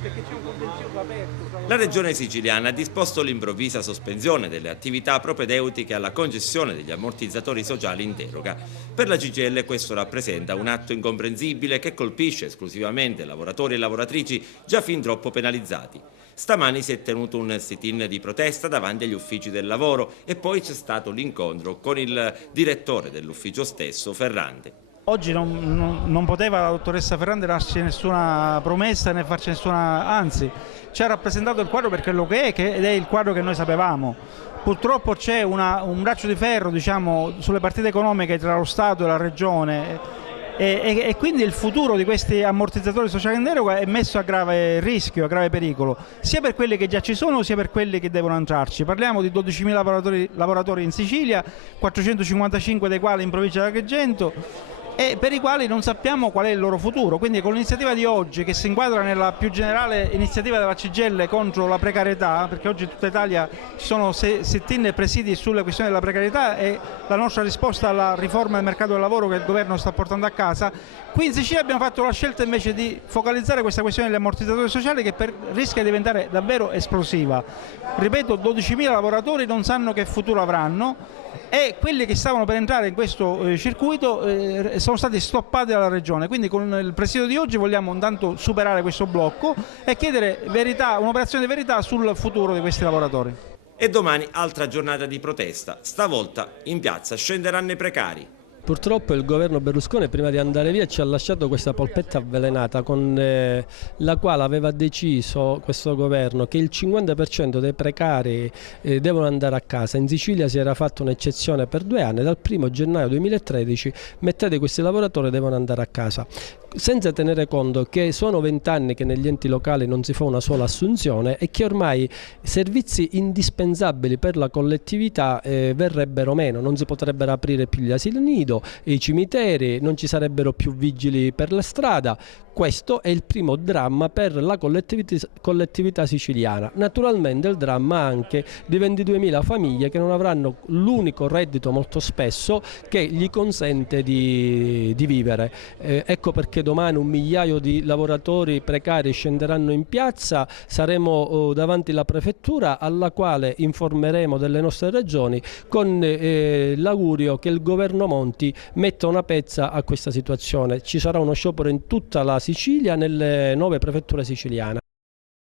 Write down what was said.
perché c'è un contenzioso aperto. La Regione siciliana ha disposto l'improvvisa sospensione delle attività propedeutiche alla concessione degli ammortizzatori sociali in deroga. Per la CGIL questo rappresenta un atto incomprensibile che colpisce esclusivamente lavoratori e lavoratrici già fin troppo penalizzati. Stamani si è tenuto un sit-in di protesta davanti agli uffici del lavoro e poi c'è stato l'incontro con il direttore dell'ufficio stesso, Ferrante. Oggi non poteva la dottoressa Ferrante darci nessuna promessa né farci nessuna, anzi ci ha rappresentato il quadro per quello che è ed è il quadro che noi sapevamo. Purtroppo c'è un braccio di ferro, diciamo, sulle partite economiche tra lo Stato e la Regione e quindi il futuro di questi ammortizzatori sociali in deroga è messo a grave rischio, a grave pericolo, sia per quelli che già ci sono sia per quelli che devono entrarci. Parliamo di 12.000 lavoratori in Sicilia, 455 dei quali in provincia di Agrigento, e per i quali non sappiamo qual è il loro futuro. Quindi con l'iniziativa di oggi, che si inquadra nella più generale iniziativa della CGIL contro la precarietà, perché oggi in tutta Italia ci sono sit-in e presidi sulle questioni della precarietà e la nostra risposta alla riforma del mercato del lavoro che il governo sta portando a casa, qui in Sicilia abbiamo fatto la scelta invece di focalizzare questa questione degli ammortizzatori sociali che rischia di diventare davvero esplosiva. Ripeto, 12.000 lavoratori non sanno che futuro avranno e quelli che stavano per entrare in questo circuito sono stati stoppati dalla Regione. Quindi con il presidio di oggi vogliamo intanto superare questo blocco e chiedere verità, un'operazione di verità sul futuro di questi lavoratori. E domani altra giornata di protesta, stavolta in piazza scenderanno i precari. Purtroppo il governo Berlusconi prima di andare via ci ha lasciato questa polpetta avvelenata con la quale aveva deciso questo governo che il 50% dei precari devono andare a casa. In Sicilia si era fatta un'eccezione per 2 anni, dal 1° gennaio 2013 metà di questi lavoratori devono andare a casa, senza tenere conto che sono 20 anni che negli enti locali non si fa una sola assunzione e che ormai servizi indispensabili per la collettività verrebbero meno, non si potrebbero aprire più gli asili nido, i cimiteri, non ci sarebbero più vigili per la strada. Questo è il primo dramma per la collettività siciliana. Naturalmente il dramma anche di 22.000 famiglie che non avranno l'unico reddito molto spesso che gli consente di vivere. Ecco perché domani 1 migliaio di lavoratori precari scenderanno in piazza, saremo davanti alla prefettura alla quale informeremo delle nostre ragioni con l'augurio che il governo Monti metta una pezza a questa situazione. Ci sarà uno sciopero in tutta la Sicilia, nelle 9 prefetture siciliane.